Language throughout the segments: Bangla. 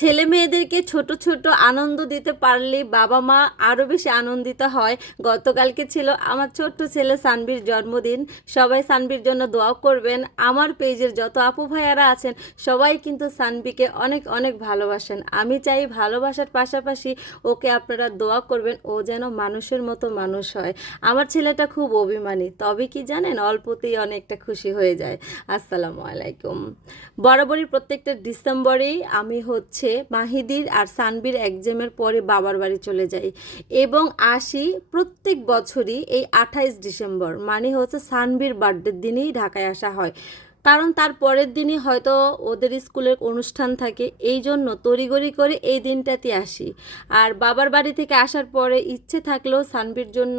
ছেলে মেয়েদেরকে ছোট ছোট আনন্দ দিতে পারলে বাবা মা আরও বেশি আনন্দিত হয়। গতকালকে ছিল আমার ছোট্ট ছেলে সানবির জন্মদিন। সবাই সানবির জন্য দোয়া করবেন। আমার পেজের যত আপু ভাইয়ারা আছেন, সবাই কিন্তু সানবিকে অনেক অনেক ভালোবাসেন। আমি চাই ভালোবাসার পাশাপাশি ওকে আপনারা দোয়া করবেন, ও যেন মানুষের মতো মানুষ হয়। আমার ছেলেটা খুব অভিমানী, তবে কি জানেন, অল্পতেই অনেকটা খুশি হয়ে যায়। আসসালামু আলাইকুম। বরাবরই প্রত্যেকটা ডিসেম্বরেই আমি হচ্ছে মাহিদির আর সানবির একজামের পরে বাবার বাড়ি চলে যাই এবং আসি প্রত্যেক বছরই এই আঠাইশ ডিসেম্বর মানে হচ্ছে সানবির বার্থডের দিনেই ঢাকায় আসা হয়। কারণ তার পরের দিনই হয়তো ওদের স্কুলের অনুষ্ঠান থাকে। এই জন্য তড়িগড়ি করে এই দিনটাতে আসি। আর বাবার বাড়ি থেকে আসার পরে ইচ্ছে থাকলেও সানবির জন্য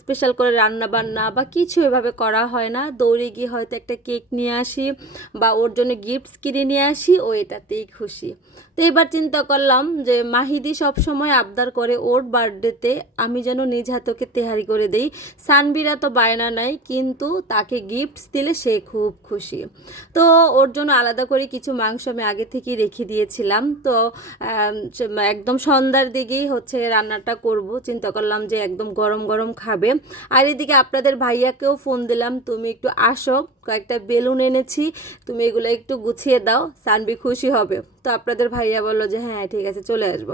স্পেশাল করে রান্না বান্না বা কিছু এভাবে করা হয় না। দৌড়ে গিয়ে হয়তো একটা কেক নিয়ে আসি বা ওর জন্য গিফটস কিনে নিয়ে আসি, ও এটাতেই খুশি। তো এবার চিন্তা করলাম যে মাহিদি সব সময় আবদার করে ওর বার্থডেতে আমি যেন নিজ হাতকে তেহারি করে দেই। সানবিরা তো বায়না নাই, কিন্তু তাকে গিফটস দিলে সে খুব খুশি। তো ওর জন্য আলাদা করে কিছু মাংস আমি আগে থেকেই রেখে দিয়েছিলাম। তো একদম সন্ধ্যার দিকেই হচ্ছে রান্নাটা করব। চিন্তা করলাম যে একদম গরম গরম খাবে। আর এদিকে আপনাদের ভাইয়াকেও ফোন দিলাম, তুমি একটু আসো, কয়েকটা বেলুন এনেছি, তুমি এগুলো একটু গুছিয়ে দাও, সানবি খুশি হবে। তো আপনাদের ভাইয়া বলল যে হ্যাঁ ঠিক আছে, চলে আসব।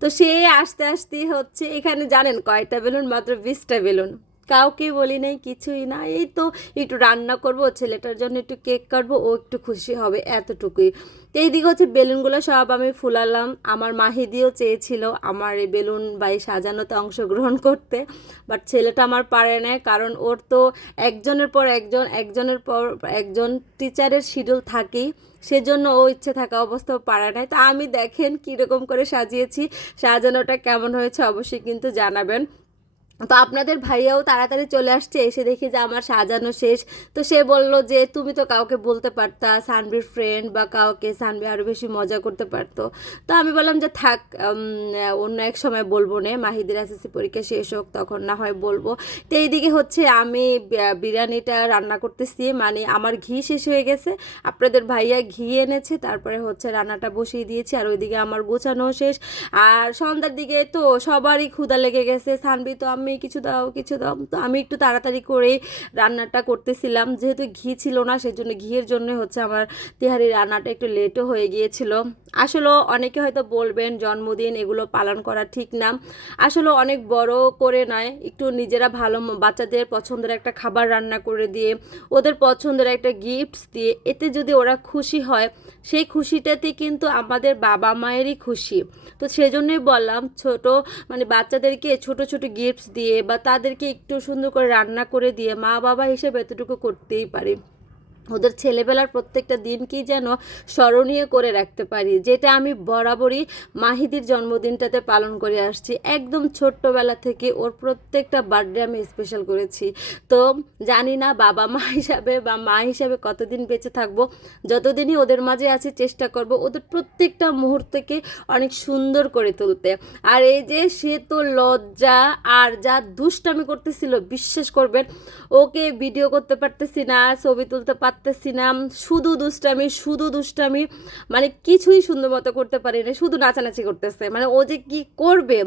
তো সে আসতে আসতে হচ্ছে, এখানে জানেন কয়টা বেলুন? মাত্র বিশটা বেলুন। কাউকে বলি নাই, কিছুই না। এই তো একটু রান্না করব, ছেলেটার জন্য একটু কেক কাটবো, ও একটু খুশি হবে এতটুকুই। তো এইদিকে হচ্ছে বেলুনগুলো সব আমি ফুলালাম। আমার মাহিদিও চেয়েছিল আমার এই বেলুন বাই সাজানোতে অংশগ্রহণ করতে বাট ছেলেটা আমার পারে না কারণ ওর তো একজনের পর একজন, একজনের পর একজন টিচারের শিডিউল থাকেই, সেজন্য ও ইচ্ছে থাকা অবস্থাও পারে নাই। তো আমি দেখেন কীরকম করে সাজিয়েছি, সাজানোটা কেমন হয়েছে অবশ্যই কিন্তু জানাবেন। তো আপনাদের ভাইয়াও তাড়াতাড়ি চলে আসছে, এসে দেখি যে আমার সাজানো শেষ। তো সে বলল যে, তুমি তো কাউকে বলতে পারতা, সানবির ফ্রেন্ড বা কাউকে সানবি আরও বেশি মজা করতে পারতো। তো আমি বললাম যে, থাক অন্য এক সময় বলব না, মাহিদের এসএসসি পরীক্ষা শেষ হোক, তখন না হয় বলব। তো এইদিকে হচ্ছে আমি বিরিয়ানিটা রান্না করতেছি মানে আমার ঘি শেষ হয়ে গেছে, আপনাদের ভাইয়া ঘি এনেছে, তারপরে হচ্ছে রান্নাটা বসিয়ে দিয়েছি, আর ওইদিকে আমার গোছানো শেষ। আর সন্ধ্যার দিকে তো সবারই ক্ষুধা লেগে গেছে, সানবি তো আমি কিছু দাও কিছু দাও। তো আমি একটু তাড়াতাড়ি করে রান্নাটা করতেছিলাম। যেহেতু ঘি ছিল না, সেজন্য ঘিয়ের জন্য হচ্ছে আমার তিহারি রান্নাটা একটু লেটও হয়ে গিয়েছিল। আসলে অনেকে হয়তো বলবেন জন্মদিন এগুলো পালন করা ঠিক না। আসলে অনেক বড় করে নয়, একটু নিজেরা ভালো বাচ্চাদের পছন্দের একটা খাবার রান্না করে দিয়ে, ওদের পছন্দের একটা গিফটস দিয়ে, এতে যদি ওরা খুশি হয়, সেই খুশিটাতে কিন্তু আমাদের বাবা মায়েরই খুশি। তো সেজন্যই বললাম, ছোট মানে বাচ্চাদেরকে ছোট ছোট গিফটস দিয়ে বা তাদেরকে একটু সুন্দর করে রান্না করে দিয়ে মা বাবা হিসেবে এতটুকু করতেই পারি। ওদের ছেলেবেলার প্রত্যেকটা দিনকেই যেন স্মরণীয় করে রাখতে পারি, যেটা আমি বরাবরই মাহিদির জন্মদিনটাতে পালন করে আসছি। একদম ছোট্টবেলা থেকে ওর প্রত্যেকটা বার্থডে আমি স্পেশাল করেছি। তো জানি না বাবা মা হিসাবে বা মা হিসাবে কতদিন বেঁচে থাকব, যতদিনই ওদের মাঝে আছি চেষ্টা করব ওদের প্রত্যেকটা মুহূর্তকে অনেক সুন্দর করে তুলতে। আর এই যে সে তো লজ্জা, আর যা দুষ্টামি করতেছিল, বিশ্বাস করবেন, ওকে ভিডিও করতে পারতেছি না, ছবি তুলতে পারতেছি না শুধু দুষ্টামি শুধু দুষ্টামি মানে কিছুই সুন্দর মতো করতে পারি না শুধু নাচানাচি করতেছে। মানে ও যে কি করবে?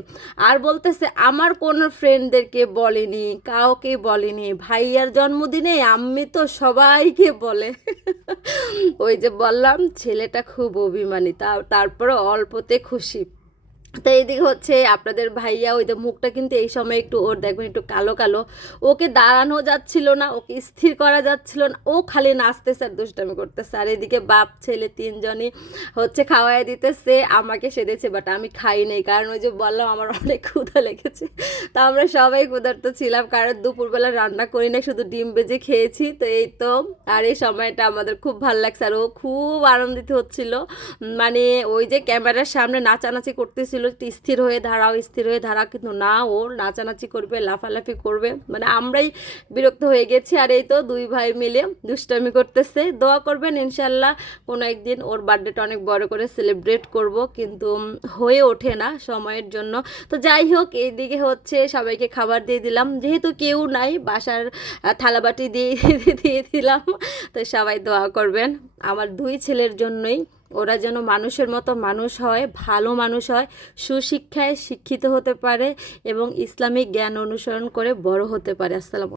আর বলতেছে, আমার কোনো ফ্রেন্ডদেরকে বলেনি, কাউকে বলেনি। ভাইয়ার জন্মদিনে আমি তো সবাইকে বলে। ওই যে বললাম, ছেলেটা খুব অভিমানী তারপরে অল্পতে খুশি। তো এইদিকে হচ্ছে আপনাদের ভাইয়া ওই মুখটা কিন্তু এই সময় একটু ওর দেখবেন একটু কালো কালো। ওকে দাঁড়ানো যাচ্ছিল না, ওকে স্থির করা যাচ্ছিল না, ও খালি নাচতেছে আর দুষ্টামি করতেছে। আর এদিকে বাপ, ছেলে তিনজনই হচ্ছে খাওয়াই দিতেছে, আমাকে সেদেছে বাট আমি খাই নাই। কারণ ওই যে বললাম, আমার অনেক ক্ষুধা লেগেছে। তো আমরা সবাই ক্ষুধার্ত ছিলাম, কারণ দুপুরবেলা রান্না করি না শুধু ডিম বেজে খেয়েছি। তো এই তো, আর এই সময়টা আমাদের খুব ভালো লাগছে। আর ও খুব আনন্দিত হচ্ছিল। মানে ওই যে ক্যামেরার সামনে নাচানাচি করতেছিল একটু স্থির হয়ে দাঁড়াও, স্থির হয়ে দাঁড়াও, কিন্তু না, ও নাচানাচি করবে, লাফালাফি করবে। মানে আমরাই বিরক্ত হয়ে গেছি আর এই তো দুই ভাই মিলে দুষ্টামি করতেছে। দোয়া করবেন ইনশাল্লাহ কোনো একদিন ওর বার্থডেটা অনেক বড় করে সেলিব্রেট করব, কিন্তু হয়ে ওঠে না সময়ের জন্য। তো যাই হোক, এইদিকে হচ্ছে সবাইকে খাবার দিয়ে দিলাম। যেহেতু কেউ নাই, বাসার থালাবাটি দিয়ে দিয়ে দিলাম। তো সবাই দোয়া করবেন। আমার দুই ছেলের জন্যই ওরা যেন মানুষের মতো মানুষ হয়, ভালো মানুষ হয়, সুশিক্ষায় শিক্ষিত হতে পারে এবং ইসলামিক জ্ঞান অনুসরণ করে বড় হতে পারে। আসসালাম